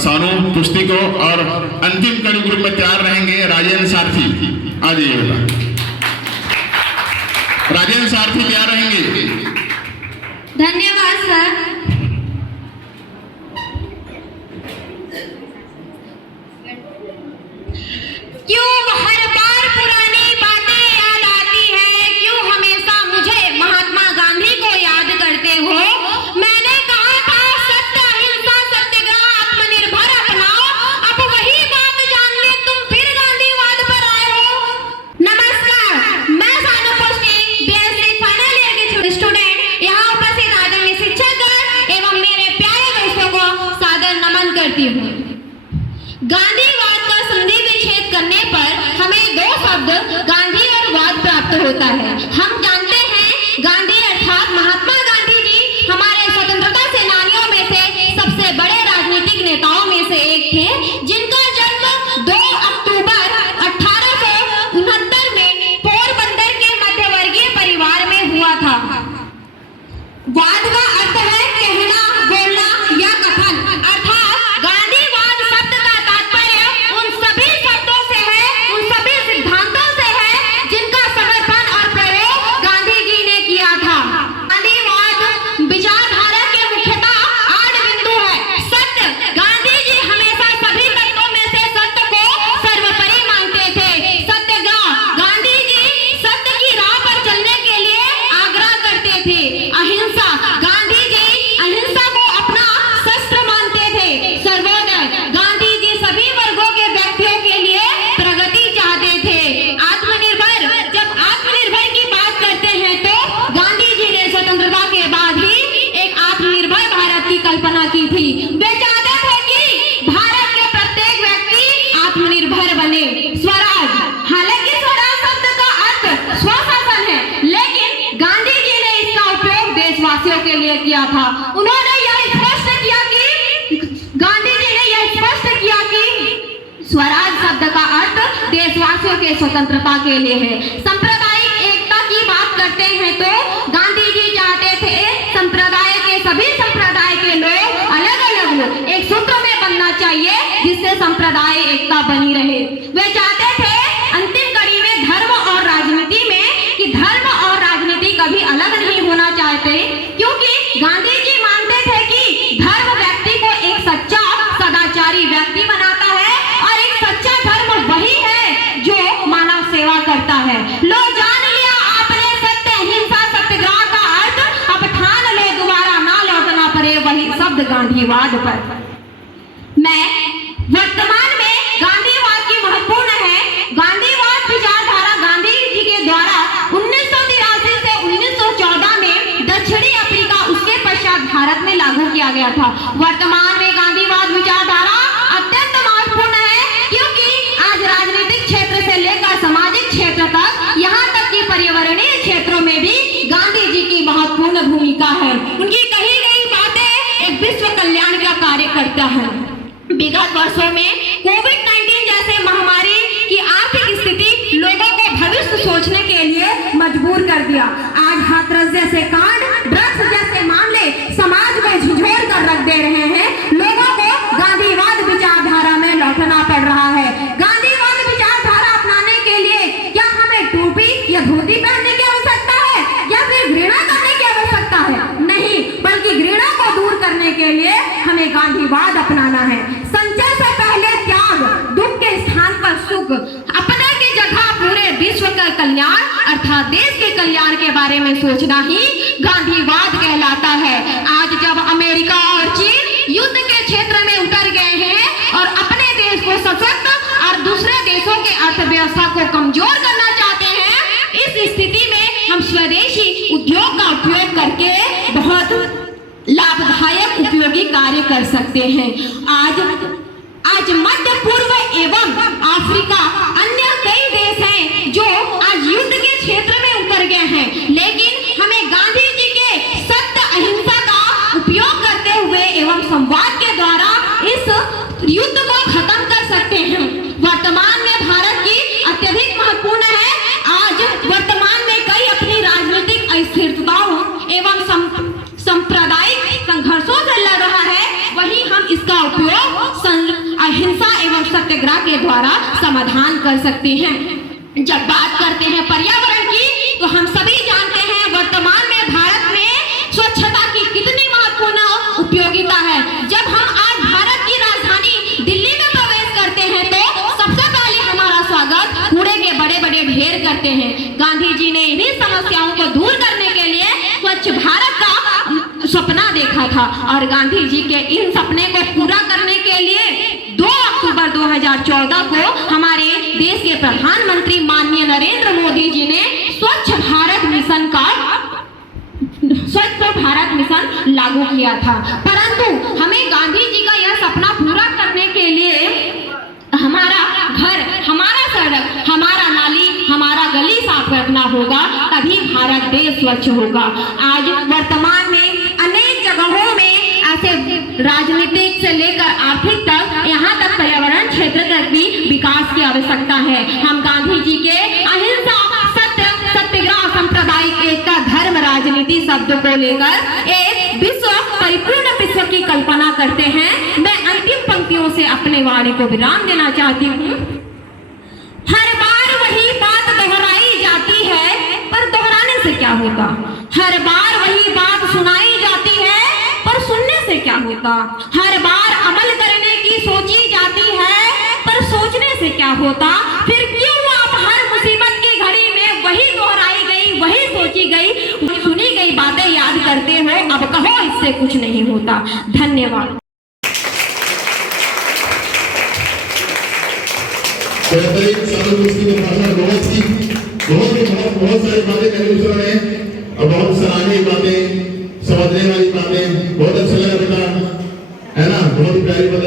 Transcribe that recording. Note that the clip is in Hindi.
सानू कुश्ती को, और अंतिम कड़ी ग्रुप में तैयार रहेंगे राजेंद्र सारथी। आ जाइएगा, राजेंद्र सारथी तैयार रहेंगे। धन्यवाद सर। क्यों हर बार पुरानी बातें याद आती हैं, क्यों हमेशा मुझे महात्मा गांधी को याद करते हो। मैंने कहा था सत्य अहिंसा सत्याग्रह आत्मनिर्भर अपनाओ, अब वही बात जान ले तुम फिर गांधीवाद पर आए हो। नमस्कार, मैं सानू कुश्ती बीएससी फाइनल ईयर की स्टूडेंट यहाँ उपस्थित आदरणीय शिक्षकगण एवं मेरे प्यारे दोस्तों को सादर नमन करती हूँ। गांधीवाद का संधि विच्छेद करने पर हमें दो शब्द गांधी और वाद प्राप्त होता है। हम जानते हैं गांधी अर्थात महात्मा गांधी जी हमारे स्वतंत्रता सेनानियों में से सबसे बड़े राजनीतिक नेताओं में से एक थे, जिनका जन्म 2 अक्टूबर 1869 में पोरबंदर के मध्यवर्गीय परिवार में हुआ था। वाद का अर्थ है कहना, बोलना या कथन, अर्थात गांधीवाद शब्द का तात्पर्य उन सभी शब्दों से है, उन सभी सिद्धांतों से है जिनका समर्थन और प्रयोग गांधी जी ने किया था। गांधीवाद विचारधारा के मुख्यतः 8 बिंदु है। सत्य, गांधी जी हमेशा सभी तत्वों में से सत्य को सर्वोपरि मानते थे। सत्याग्रह, गांधी जी सत्य की राह पर चलने के लिए आग्रह करते थे। अहिंसा, गांधी जी अहिंसा को अपना शस्त्र मानते थे। सर्वोदय, गांधी जी सभी वर्गों के व्यक्तियों के लिए प्रगति चाहते थे। आत्मनिर्भर, जब आत्मनिर्भर की बात करते हैं तो गांधी जी ने स्वतंत्रता के बाद ही एक आत्मनिर्भर भारत की कल्पना की थी। वे चाहते थे कि भारत के प्रत्येक व्यक्ति आत्मनिर्भर बने। स्वराज, हालांकि स्वराज शब्द का अर्थ स्वशासन है, लेकिन गांधी जी ने इसका उपयोग देशवासियों के लिए किया था। उन्होंने यह स्पष्ट किया कि स्वराज शब्द का अर्थ देशवासियों के स्वतंत्रता के लिए है। सांप्रदायिक एकता की बात करते हैं तो गांधी जी चाहते थे संप्रदाय के सभी संप्रदाय के लोग अलग अलग एक सूत्र में बनना चाहिए, जिससे संप्रदाय एकता बनी रहे। वे चाहते थे अंतिम कड़ी में धर्म और राजनीति में कि धर्म और राजनीति कभी अलग नहीं होना चाहते, क्योंकि गांधी जी मानते थे कि धर्म व्यक्ति को एक सच्चा सदाचारी व्यक्ति बनाता है और एक सच्चा धर्म वही है जो मानव सेवा करता है। लो जान लिया आपने सत्य अहिंसा सत्याग्रह का अर्थ, अब ठान लो दोबारा ना लौटना पड़े वही शब्द गांधीवाद पर। मैं वर्तमान में गांधीवाद की महत्वपूर्ण है। गांधीवाद विचारधारा गांधी जी के द्वारा 1983 से 1914 में दक्षिणी अफ्रीका, उसके पश्चात भारत में लागू किया गया था। वर्तमान में गांधीवाद विचारधारा अत्यंत महत्वपूर्ण है, क्योंकि आज राजनीतिक क्षेत्र से लेकर सामाजिक क्षेत्र तक, यहाँ तक कि पर्यावरणीय क्षेत्रों में भी गांधी जी की महत्वपूर्ण भूमिका है। उनकी कही गई बातें एक विश्व कल्याण का कार्य करता है। विगत वर्षों में कोविड-19 जैसे महामारी की आर्थिक स्थिति लोगों को भविष्य सोचने के लिए मजबूर कर दिया। आज हाथरस जैसे कांड, ड्रग्स जैसे मामले समाज में झिझोर कर रख दे रहे हैं। लोगों को गांधीवाद विचारधारा में लौटना पड़ रहा है। गांधीवाद विचारधारा अपनाने के लिए क्या हमें टोपी या धोती पहनने की आवश्यकता है या फिर घृणा करने की आवश्यकता है? नहीं, बल्कि घृणा को दूर करने के लिए हमें गांधीवाद अपनाना है। संचय से पहले त्याग, दुख के स्थान पर सुख, अपने की जगह पूरे विश्व का कल्याण अर्थात देश के कल्याण के बारे में सोचना ही गांधीवाद कहलाता है। आज जब अमेरिका और चीन युद्ध के क्षेत्र में उतर गए हैं और अपने देश को सशक्त और दूसरे देशों के अर्थव्यवस्था को कमजोर करना चाहते हैं, इस स्थिति में हम स्वदेशी उद्योग का उपयोग करके बहुत लाभदायक उपयोगी कार्य कर सकते हैं। आज मध्य पूर्व एवं अफ्रीका अन्य कई देश हैं जो आज युद्ध के क्षेत्र में उतर गए हैं, लेकिन हमें गांधी जी के सत्य अहिंसा का उपयोग करते हुए एवं संवाद के द्वारा इस युद्ध को खत्म कर सकते हैं। वर्तमान में भारत की अत्यधिक महत्वपूर्ण है। आज वर्तमान में कई अपनी राजनीतिक अस्थिरताओं एवं सांप्रदायिक संघर्षों से लड़ रहा है, वहीं हम इसका उपयोग सत्याग्रह के द्वारा समाधान कर सकते हैं। जब बात करते हैं पर्यावरण की, तो हम सभी जानते हैं वर्तमान में भारत में स्वच्छता की कितनी महत्वपूर्ण उपयोगिता है। जब हम आज भारत की राजधानी दिल्ली में प्रवेश करते हैं तो सबसे पहले हमारा स्वागत कूड़े के बड़े बड़े ढेर करते हैं। गांधी जी ने इन्हीं समस्याओं को दूर करने के लिए स्वच्छ भारत का सपना देखा था और गांधी जी के इन सपने को पूरा करने के लिए 2 अक्टूबर 2014 को हमारे देश के प्रधानमंत्री माननीय नरेंद्र मोदी जी ने स्वच्छ भारत मिशन लागू किया था। परंतु हमें गांधी जी का यह सपना पूरा करने के लिए हमारा घर, हमारा सड़क, हमारा नाली, हमारा गली साफ रखना होगा, तभी भारत देश स्वच्छ होगा। आज वर्तमान में अनेक जगहों में ऐसे राजनीतिक से लेकर आर्थिक तक, यहाँ तक पर्यावरण क्षेत्र तक भी विकास की आवश्यकता है। हम गांधी जी के अहिंसा, सत्य, सत्याग्रह, सांप्रदायिक एकता, धर्म, राजनीति शब्द को लेकर एक विश्व, परिपूर्ण विश्व की कल्पना करते हैं। मैं अंतिम पंक्तियों से अपने वाणी को विराम देना चाहती हूँ। हर बार वही बात दोहराई जाती है, पर दोहराने से क्या होता? हर बार वही बात सुनाई जाती है, पर सुनने से क्या होता? हर बार अमल करने की सोची जाती है, पर सोचने से क्या होता? फिर क्यों आप हर मुसीबत की घड़ी में वही दोहराई गई, वही सोची गई, सुनी गई बातें याद करते हो? अब कहो इससे कुछ नहीं होता। धन्यवाद। बहुत सारी बातें कही उसने और बहुत सराहनीय बातें, समझने वाली बातें, बहुत अच्छा लगा बेटा, है ना, बहुत ही प्यारी बात।